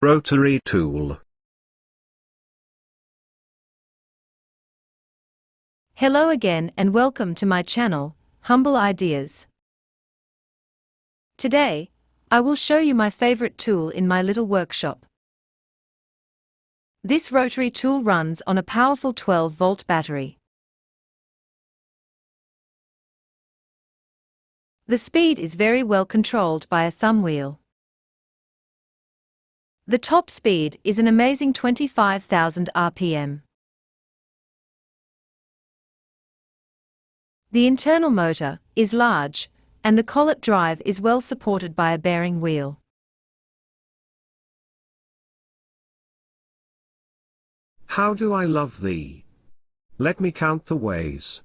Rotary Tool. Hello again and welcome to my channel, Humble Ideas. Today, I will show you my favorite tool in my little workshop. This rotary tool runs on a powerful 12-volt battery. The speed is very well controlled by a thumb wheel. The top speed is an amazing 25,000 RPM. The internal motor is large, and the collet drive is well supported by a bearing wheel. How do I love thee? Let me count the ways.